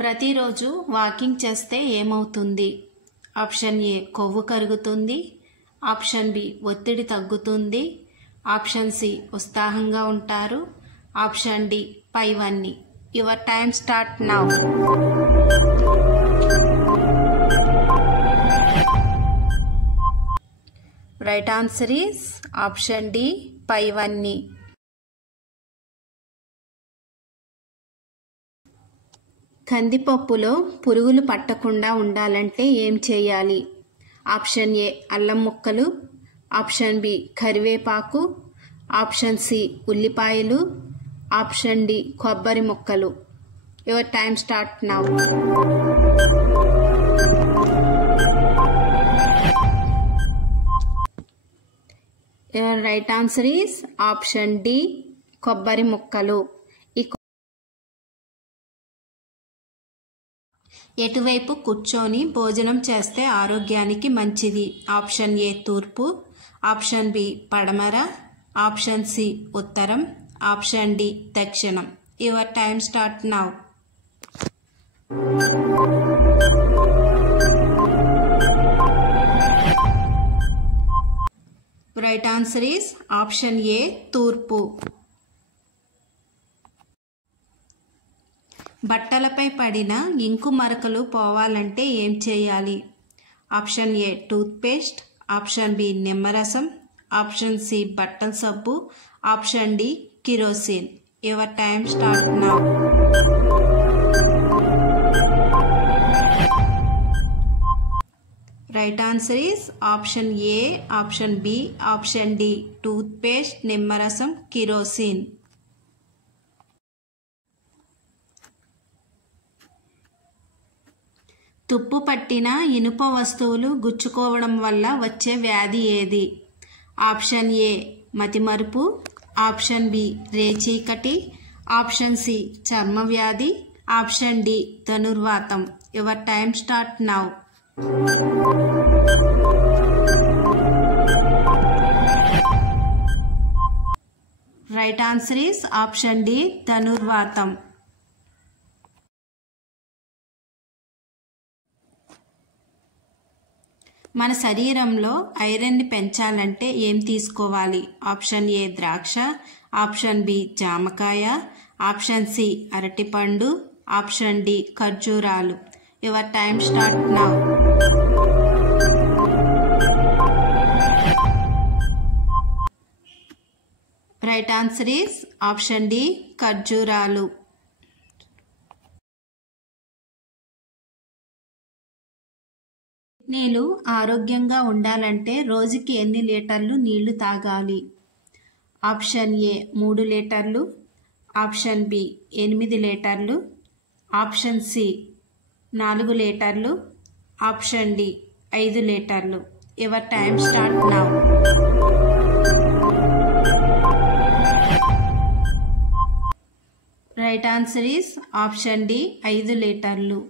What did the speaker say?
ప్రతిరోజు వాకింగ్ చేస్తే ఏమవుతుంది? ఆప్షన్ ఏ కొవ్వు కరుగుతుంది, ఆప్షన్ బి ఒత్తిడి తగ్గుతుంది, ఆప్షన్ సి ఉత్సాహంగా ఉంటారు, ఆప్షన్ డి పైవన్నీ. Your time start now. Right answer is option D పైవన్నీ. కందిపప్పులో పురుగులు పట్టకుండా ఉండాలంటే ఏం చేయాలి? ఆప్షన్ ఏ అల్లం ముక్కలు, ఆప్షన్ బి కరివేపాకు, ఆప్షన్ సి ఉల్లిపాయలు, ఆప్షన్ డి కొబ్బరి ముక్కలు. Your time start now. Your right answer is option D కొబ్బరి ముక్కలు. ఎటువైపు కూర్చొని భోజనం చేస్తే ఆరోగ్యానికి మంచిది? ఆప్షన్ ఏ తూర్పు, ఆప్షన్ బి పడమర, ఆప్షన్ సి ఉత్తరం, ఆప్షన్ డి దక్షిణం. Your time start now. Right answer is option A తూర్పు. బట్టలపై పడిన ఇంకు మరకలు పోవాలంటే ఏం చేయాలి? Option A toothpaste, option B నిమ్మరసం, ఆప్షన్ సి బట్టల సబ్బు, option D kerosene. Your time start now. Right answer is option A, option B, option D toothpaste, నిమ్మరసం, కిరోసిన్. తుప్పు పట్టిన ఇనుప వస్తువులు గుచ్చుకోవడం వల్ల వచ్చే వ్యాధి ఏది? ఆప్షన్ ఏ మతిమరుపు, ఆప్షన్ బి రేచీకటి, ఆప్షన్ సి చర్మ వ్యాధి, ఆప్షన్ డి ధనుర్వాతం. Your time start now. Right answer is option D ధనుర్వాతం. మన శరీరంలో ఐరన్ని పెంచాలంటే ఏం తీసుకోవాలి? ఆప్షన్ ఏ ద్రాక్ష, ఆప్షన్ బి జామకాయ, ఆప్షన్ సి అరటిపండు, ఆప్షన్ డి ఖర్జూరాలు. Your time start now. Right answer is option D ఖర్జూరాలు. కిడ్నీలు ఆరోగ్యంగా ఉండాలంటే రోజుకి ఎన్ని లీటర్లు నీళ్లు తాగాలి? ఆప్షన్ ఏ 3 లీటర్లు, ఆప్షన్ బి 8 లీటర్లు, ఆప్షన్ సి 4 లీటర్లు, ఆప్షన్ డి 5 లీటర్లు. Your time start now. Right answer is option D 5 లీటర్లు.